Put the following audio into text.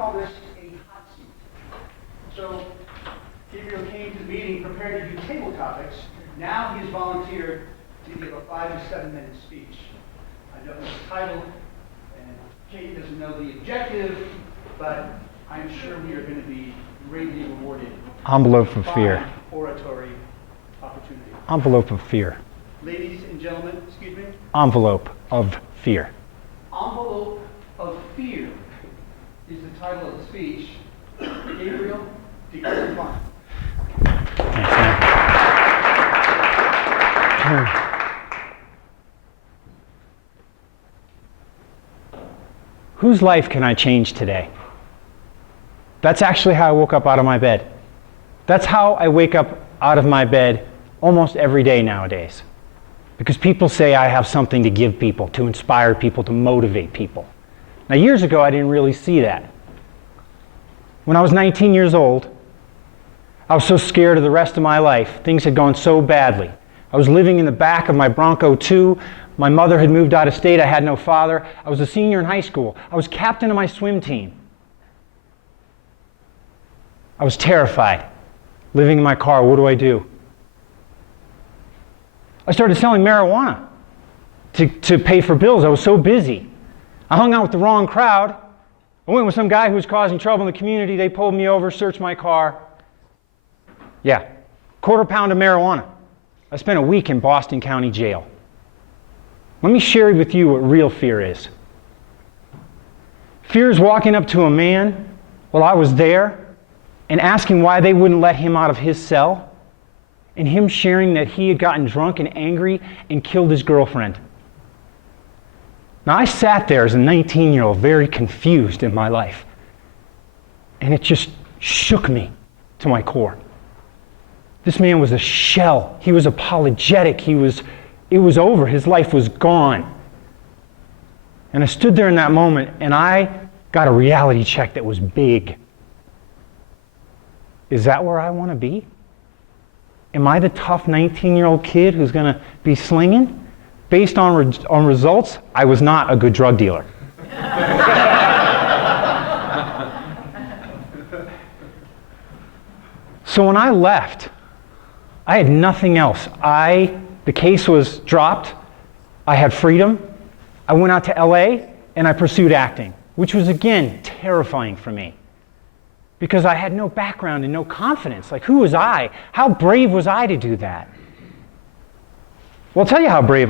call this a hot seat. So Gabriel came to the meeting prepared to do table topics. Now he's volunteered to give a 5 to 7 minute speech. I don't know the title, and Kate doesn't know the objective, but I'm sure we are going to be greatly rewarded. Envelope of fear. Oratory opportunity. Envelope of fear. Ladies and gentlemen, excuse me. Envelope of fear. Envelope of fear is the title of the speech. Gabriel, Dicristofaro. Thanks, man. Whose life can I change today? That's actually how I woke up out of my bed. That's how I wake up out of my bed almost every day nowadays. Because people say I have something to give people, to inspire people, to motivate people. Now, years ago, I didn't really see that. When I was 19 years old, I was so scared of the rest of my life. Things had gone so badly. I was living in the back of my Bronco 2. My mother had moved out of state. I had no father. I was a senior in high school. I was captain of my swim team. I was terrified. Living in my car, what do? I started selling marijuana to pay for bills. I was so busy. I hung out with the wrong crowd. I went with some guy who was causing trouble in the community. They pulled me over, searched my car. Yeah, quarter pound of marijuana. I spent a week in Boston County Jail. Let me share with you what real fear is. Fear is walking up to a man while I was there and asking why they wouldn't let him out of his cell, and him sharing that he had gotten drunk and angry and killed his girlfriend. Now, I sat there as a 19-year-old, very confused in my life, and it just shook me to my core. This man was a shell. He was apologetic. It was over. His life was gone. And I stood there in that moment, and I got a reality check that was big. Is that where I want to be? Am I the tough 19-year-old kid who's going to be slinging? Based on results, I was not a good drug dealer. So when I left, I had nothing else. The case was dropped. I had freedom. I went out to LA and I pursued acting, which was, again, terrifying for me. Because I had no background and no confidence. Like, who was I? How brave was I to do that? Well, I'll tell you how brave